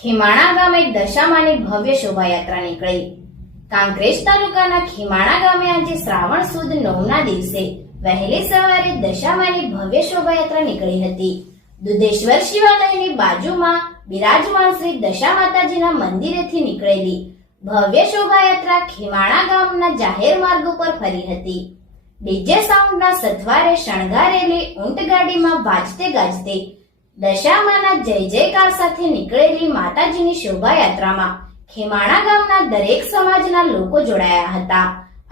ખીમાણા ગામે દશામાની ભવ્ય શોભાયાત્રા નીકળી। કાંકરેજ તાલુકાના ખીમાણા ગામે આજે શ્રાવણ સુદ 9ના દિવસે વહેલી સવારે દશામાની ભવ્ય શોભાયાત્રા નીકળી હતી। દુધેશ્વર શિવાલયની બાજુમાં બિરાજમાન શ્રી દશા માતાજીના મંદિરેથી નીકળેલી ભવ્ય શોભાયાત્રા ખીમાણા ગામના જાહેર માર્ગ ઉપર ફરી હતી। ડીજે સાઉન્ડના સથવારે શણગારેલી ઊંટ ગાડીમાં વાજતે ગાજતે દશામાના જય જયકાર સાથે નીકળેલી માતાજીની શોભાયાત્રામાં ખીમાણા ગામના દરેક સમાજના લોકો જોડાયા હતા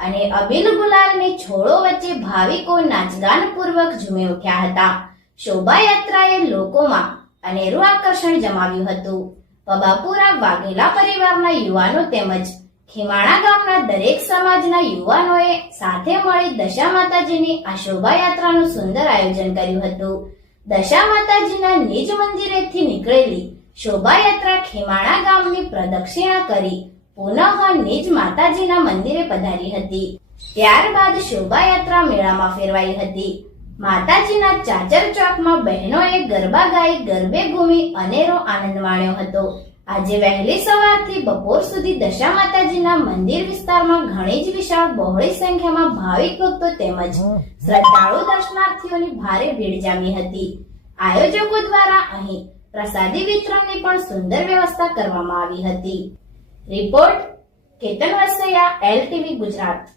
અને અબીલ ગુલાલની છોડો વચ્ચે ભાવિકો નાચગાન પૂર્વક ઝૂમી ઉઠ્યા હતા। શોભાયાત્રાએ લોકોમાં અનેરું આકર્ષણ જમાવ્યું હતું। પબાપુરા વાઘેલા પરિવારના યુવાનો તેમજ ખીમાણા ગામના દરેક સમાજના યુવાનોએ સાથે મળી દશા માતાજીની આ શોભાયાત્રાનું સુંદર આયોજન કર્યું હતું। દશા માતાજીના નિજ મંદિરેથી નીકળેલી શોભાયાત્રા ખીમાણા ગામની પ્રદક્ષિણા કરી પુનઃ નિજ માતાજીના મંદિરે પધારી હતી। ત્યારબાદ શોભાયાત્રા મેળામાં ફેરવાઈ હતી। માતાજીના ચાચર ચોકમાં બહેનોએ ગરબા ગાઈ ગરબે ઘૂમી અનેરો આનંદ માણ્યો હતો। આજે વહેલી સવારથી બપોર સુધી દશા માતાજીના મંદિર વિસ્તારમાં ઘણી જ વિશાળ બહોળી સંખ્યામાં ભાવિક ભક્તો તેમજ શ્રદ્ધાળુ દર્શનાર્થીઓની ભારે ભીડ જામી હતી। આયોજકો દ્વારા અહીં પ્રસાદી વિતરણની પણ સુંદર વ્યવસ્થા કરવામાં આવી હતી। Report Ketan Vasaiya, LTV Gujarat.